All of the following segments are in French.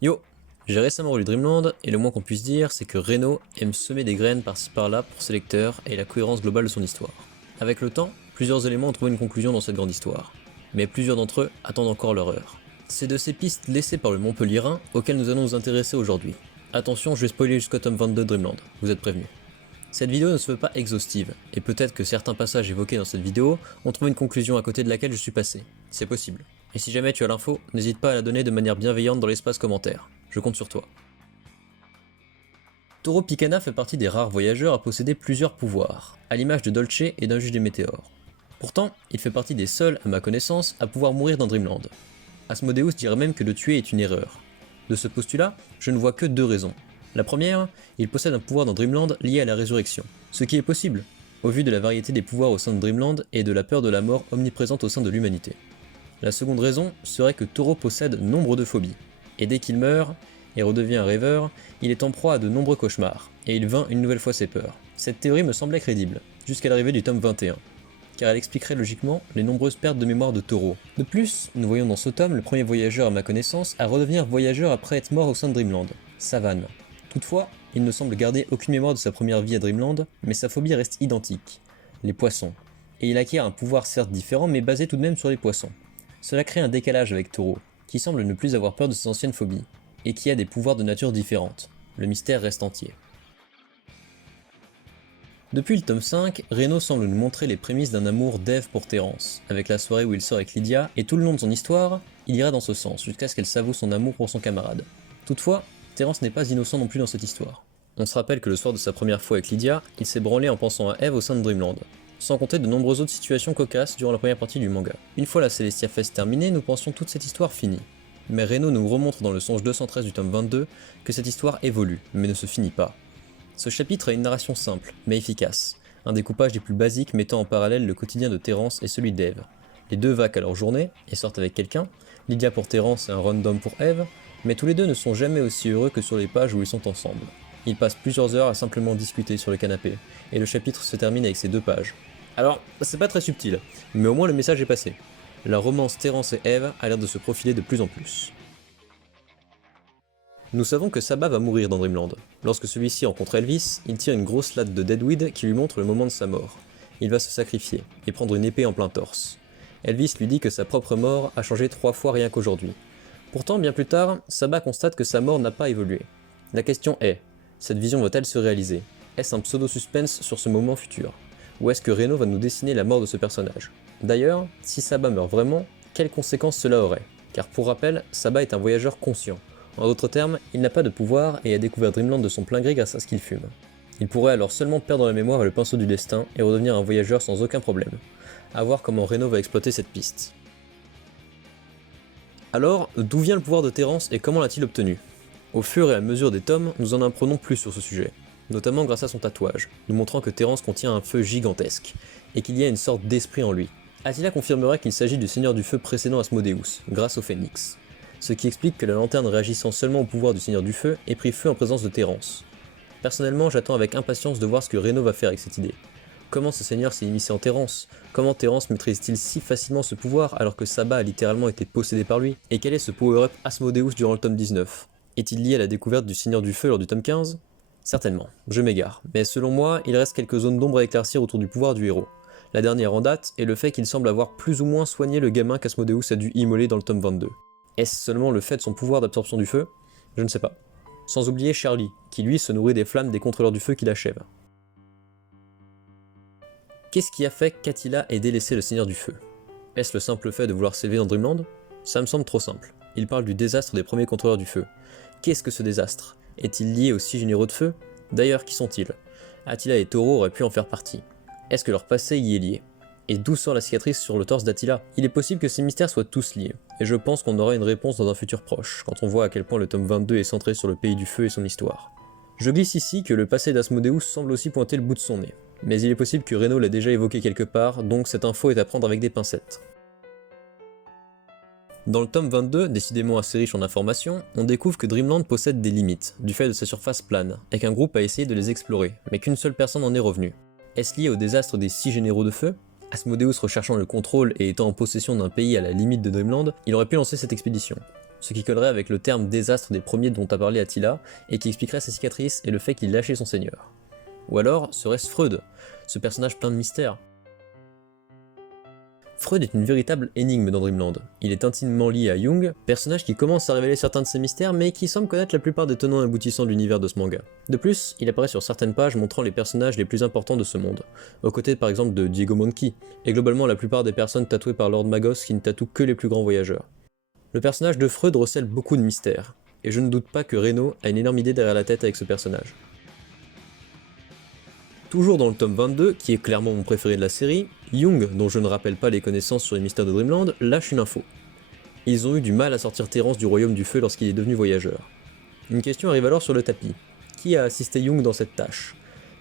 Yo, j'ai récemment relu Dreamland et le moins qu'on puisse dire c'est que Reno aime semer des graines par-ci par-là pour ses lecteurs et la cohérence globale de son histoire. Avec le temps, plusieurs éléments ont trouvé une conclusion dans cette grande histoire, mais plusieurs d'entre eux attendent encore leur heure. C'est de ces pistes laissées par le Montpellierin auxquelles nous allons nous intéresser aujourd'hui. Attention, je vais spoiler jusqu'au tome 22 de Dreamland, vous êtes prévenus. Cette vidéo ne se veut pas exhaustive, et peut-être que certains passages évoqués dans cette vidéo ont trouvé une conclusion à côté de laquelle je suis passé. C'est possible. Et si jamais tu as l'info, n'hésite pas à la donner de manière bienveillante dans l'espace commentaire. Je compte sur toi. Toro Picana fait partie des rares voyageurs à posséder plusieurs pouvoirs, à l'image de Dolce et d'un juge des météores. Pourtant, il fait partie des seuls, à ma connaissance, à pouvoir mourir dans Dreamland. Asmodeus dirait même que le tuer est une erreur. De ce postulat, je ne vois que deux raisons. La première, il possède un pouvoir dans Dreamland lié à la résurrection, ce qui est possible, au vu de la variété des pouvoirs au sein de Dreamland et de la peur de la mort omniprésente au sein de l'humanité. La seconde raison serait que Toro possède nombre de phobies, et dès qu'il meurt, et redevient un rêveur, il est en proie à de nombreux cauchemars, et il vainc une nouvelle fois ses peurs. Cette théorie me semblait crédible, jusqu'à l'arrivée du tome 21, car elle expliquerait logiquement les nombreuses pertes de mémoire de Toro. De plus, nous voyons dans ce tome le premier voyageur à ma connaissance à redevenir voyageur après être mort au sein de Dreamland, Savan. Toutefois, il ne semble garder aucune mémoire de sa première vie à Dreamland, mais sa phobie reste identique, les poissons. Et il acquiert un pouvoir certes différent, mais basé tout de même sur les poissons. Cela crée un décalage avec Toro, qui semble ne plus avoir peur de ses anciennes phobies, et qui a des pouvoirs de nature différente. Le mystère reste entier. Depuis le tome 5, Reno semble nous montrer les prémices d'un amour d'Eve pour Terence, avec la soirée où il sort avec Lydia, et tout le long de son histoire, il ira dans ce sens, jusqu'à ce qu'elle s'avoue son amour pour son camarade. Toutefois, Terence n'est pas innocent non plus dans cette histoire. On se rappelle que le soir de sa première fois avec Lydia, il s'est branlé en pensant à Eve au sein de Dreamland, sans compter de nombreuses autres situations cocasses durant la première partie du manga. Une fois la Celestia Fest terminée, nous pensions toute cette histoire finie. Mais Reno nous remontre dans le songe 213 du tome 22 que cette histoire évolue, mais ne se finit pas. Ce chapitre a une narration simple, mais efficace, un découpage des plus basiques mettant en parallèle le quotidien de Terence et celui d'Eve. Les deux vaquent à leur journée, et sortent avec quelqu'un, Lydia pour Terence et un random pour Eve, mais tous les deux ne sont jamais aussi heureux que sur les pages où ils sont ensemble. Ils passent plusieurs heures à simplement discuter sur le canapé, et le chapitre se termine avec ces deux pages. Alors, c'est pas très subtil, mais au moins le message est passé. La romance Terence et Eve a l'air de se profiler de plus en plus. Nous savons que Saba va mourir dans Dreamland. Lorsque celui-ci rencontre Elvis, il tire une grosse latte de Deadweed qui lui montre le moment de sa mort. Il va se sacrifier, et prendre une épée en plein torse. Elvis lui dit que sa propre mort a changé 3 fois rien qu'aujourd'hui. Pourtant, bien plus tard, Saba constate que sa mort n'a pas évolué. La question est, cette vision va-t-elle se réaliser? Est-ce un pseudo-suspense sur ce moment futur? Ou est-ce que Reno va nous dessiner la mort de ce personnage? D'ailleurs, si Saba meurt vraiment, quelles conséquences cela aurait? Car pour rappel, Saba est un voyageur conscient. En d'autres termes, il n'a pas de pouvoir et a découvert Dreamland de son plein gré grâce à ce qu'il fume. Il pourrait alors seulement perdre la mémoire et le pinceau du destin et redevenir un voyageur sans aucun problème. A voir comment Reno va exploiter cette piste. Alors, d'où vient le pouvoir de Terence et comment l'a-t-il obtenu? Au fur et à mesure des tomes, nous en apprenons plus sur ce sujet, notamment grâce à son tatouage, nous montrant que Terence contient un feu gigantesque, et qu'il y a une sorte d'esprit en lui. Attila confirmerait qu'il s'agit du seigneur du feu précédent Asmodeus, grâce au phénix, ce qui explique que la lanterne réagissant seulement au pouvoir du seigneur du feu ait pris feu en présence de Terence. Personnellement, j'attends avec impatience de voir ce que Reno va faire avec cette idée. Comment ce seigneur s'est immiscé en Terence? Comment Terence maîtrise-t-il si facilement ce pouvoir alors que Saba a littéralement été possédé par lui? Et quel est ce power-up Asmodeus durant le tome 19? Est-il lié à la découverte du Seigneur du Feu lors du tome 15? Certainement, je m'égare, mais selon moi, il reste quelques zones d'ombre à éclaircir autour du pouvoir du héros. La dernière en date est le fait qu'il semble avoir plus ou moins soigné le gamin qu'Asmodeus a dû immoler dans le tome 22. Est-ce seulement le fait de son pouvoir d'absorption du feu? Je ne sais pas. Sans oublier Charlie, qui lui se nourrit des flammes des contrôleurs du feu qui l'achèvent. Qu'est-ce qui a fait qu'Attila ait délaissé le Seigneur du Feu? Est-ce le simple fait de vouloir s'élever dans Dreamland? Ça me semble trop simple. Il parle du désastre des premiers contrôleurs du feu. Qu'est-ce que ce désastre? Est-il lié aux 6 généraux de feu? D'ailleurs, qui sont-ils? Attila et Toro auraient pu en faire partie. Est-ce que leur passé y est lié? Et d'où sort la cicatrice sur le torse d'Attila? Il est possible que ces mystères soient tous liés, et je pense qu'on aura une réponse dans un futur proche, quand on voit à quel point le tome 22 est centré sur le pays du feu et son histoire. Je glisse ici que le passé d'Asmodeus semble aussi pointer le bout de son nez, mais il est possible que Reno l'ait déjà évoqué quelque part, donc cette info est à prendre avec des pincettes. Dans le tome 22, décidément assez riche en informations, on découvre que Dreamland possède des limites, du fait de sa surface plane, et qu'un groupe a essayé de les explorer, mais qu'une seule personne en est revenue. Est-ce lié au désastre des 6 généraux de feu? Asmodeus recherchant le contrôle et étant en possession d'un pays à la limite de Dreamland, il aurait pu lancer cette expédition. ce qui collerait avec le terme désastre des premiers dont a parlé Attila, et qui expliquerait sa cicatrice et le fait qu'il lâchait son seigneur. Ou alors serait-ce Freud, ce personnage plein de mystères? Freud est une véritable énigme dans Dreamland. Il est intimement lié à Jung, personnage qui commence à révéler certains de ses mystères mais qui semble connaître la plupart des tenants et aboutissants de l'univers de ce manga. De plus, il apparaît sur certaines pages montrant les personnages les plus importants de ce monde, aux côtés par exemple de Diego Monkey, et globalement la plupart des personnes tatouées par Lord Magos qui ne tatouent que les plus grands voyageurs. Le personnage de Freud recèle beaucoup de mystères, et je ne doute pas que Reno a une énorme idée derrière la tête avec ce personnage. Toujours dans le tome 22, qui est clairement mon préféré de la série, Jung, dont je ne rappelle pas les connaissances sur les mystères de Dreamland, lâche une info. Ils ont eu du mal à sortir Terence du royaume du feu lorsqu'il est devenu voyageur. Une question arrive alors sur le tapis. Qui a assisté Jung dans cette tâche?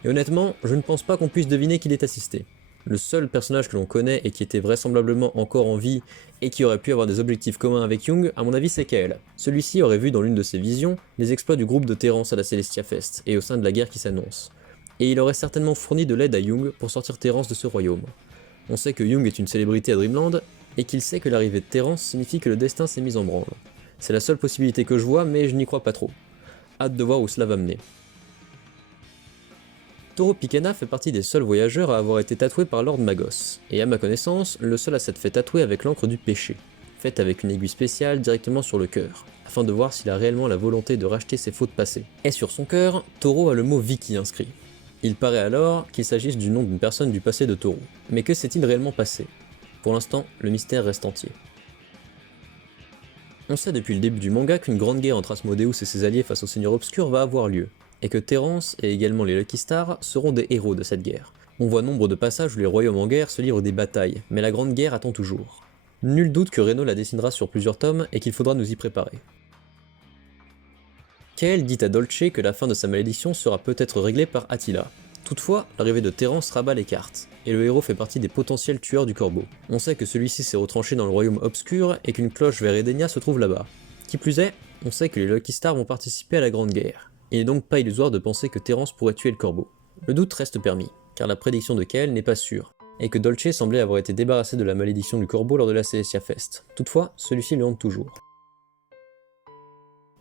Et honnêtement, je ne pense pas qu'on puisse deviner qui l'ait assisté. Le seul personnage que l'on connaît et qui était vraisemblablement encore en vie et qui aurait pu avoir des objectifs communs avec Jung, à mon avis c'est Kael. Celui-ci aurait vu dans l'une de ses visions les exploits du groupe de Terence à la Celestia Fest et au sein de la guerre qui s'annonce. Et il aurait certainement fourni de l'aide à Jung pour sortir Terence de ce royaume. On sait que Jung est une célébrité à Dreamland, et qu'il sait que l'arrivée de Terence signifie que le destin s'est mis en branle. C'est la seule possibilité que je vois, mais je n'y crois pas trop. Hâte de voir où cela va mener. Toro Pikana fait partie des seuls voyageurs à avoir été tatoué par Lord Magos, et à ma connaissance, le seul à s'être fait tatouer avec l'encre du péché, faite avec une aiguille spéciale directement sur le cœur, afin de voir s'il a réellement la volonté de racheter ses fautes passées. Et sur son cœur, Toro a le mot Vicky inscrit. Il paraît alors qu'il s'agisse du nom d'une personne du passé de Toro. Mais que s'est-il réellement passé? Pour l'instant, le mystère reste entier. On sait depuis le début du manga qu'une grande guerre entre Asmodeus et ses alliés face au Seigneur Obscur va avoir lieu, et que Terence et également les Lucky Stars seront des héros de cette guerre. On voit nombre de passages où les royaumes en guerre se livrent des batailles, mais la grande guerre attend toujours. Nul doute que Reno la dessinera sur plusieurs tomes et qu'il faudra nous y préparer. Kael dit à Dolce que la fin de sa malédiction sera peut-être réglée par Attila. Toutefois, l'arrivée de Terence rabat les cartes, et le héros fait partie des potentiels tueurs du corbeau. On sait que celui-ci s'est retranché dans le royaume obscur et qu'une cloche vers Edenia se trouve là-bas. Qui plus est, on sait que les Lucky Stars vont participer à la Grande Guerre. Il n'est donc pas illusoire de penser que Terence pourrait tuer le corbeau. Le doute reste permis, car la prédiction de Kael n'est pas sûre, et que Dolce semblait avoir été débarrassé de la malédiction du corbeau lors de la Celestia Fest. Toutefois, celui-ci lui hante toujours.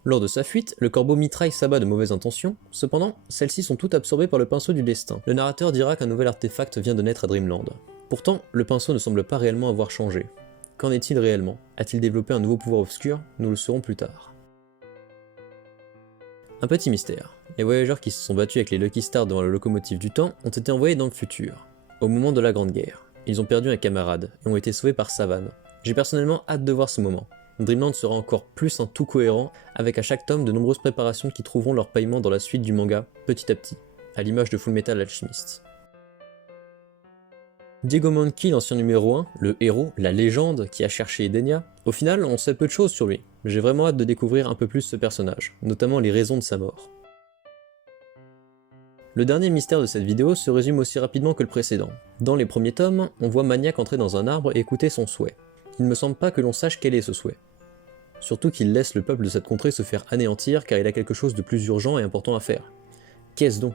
Lors de sa fuite, le corbeau mitraille Saba de mauvaises intentions, cependant, celles-ci sont toutes absorbées par le pinceau du destin. Le narrateur dira qu'un nouvel artefact vient de naître à Dreamland. Pourtant, le pinceau ne semble pas réellement avoir changé. Qu'en est-il réellement? A-t-il développé un nouveau pouvoir obscur? Nous le saurons plus tard. Un petit mystère. Les voyageurs qui se sont battus avec les Lucky Stars devant la locomotive du temps ont été envoyés dans le futur, au moment de la Grande Guerre. Ils ont perdu un camarade et ont été sauvés par Savane. J'ai personnellement hâte de voir ce moment. Dreamland sera encore plus un tout cohérent, avec à chaque tome de nombreuses préparations qui trouveront leur paillement dans la suite du manga, petit à petit, à l'image de Fullmetal Alchemist. Diego Monkey, l'ancien numéro 1, le héros, la légende qui a cherché Edenia, au final on sait peu de choses sur lui. J'ai vraiment hâte de découvrir un peu plus ce personnage, notamment les raisons de sa mort. Le dernier mystère de cette vidéo se résume aussi rapidement que le précédent. Dans les premiers tomes, on voit Maniac entrer dans un arbre et écouter son souhait. Il ne me semble pas que l'on sache quel est ce souhait. Surtout qu'il laisse le peuple de cette contrée se faire anéantir car il a quelque chose de plus urgent et important à faire. Qu'est-ce donc?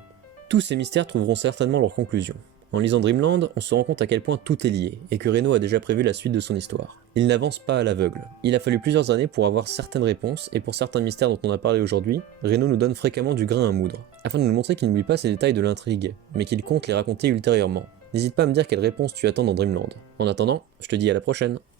Tous ces mystères trouveront certainement leur conclusion. En lisant Dreamland, on se rend compte à quel point tout est lié, et que Reno a déjà prévu la suite de son histoire. Il n'avance pas à l'aveugle. Il a fallu plusieurs années pour avoir certaines réponses, et pour certains mystères dont on a parlé aujourd'hui, Reno nous donne fréquemment du grain à moudre, afin de nous montrer qu'il n'oublie pas ces détails de l'intrigue, mais qu'il compte les raconter ultérieurement. N'hésite pas à me dire quelles réponses tu attends dans Dreamland. En attendant, je te dis à la prochaine.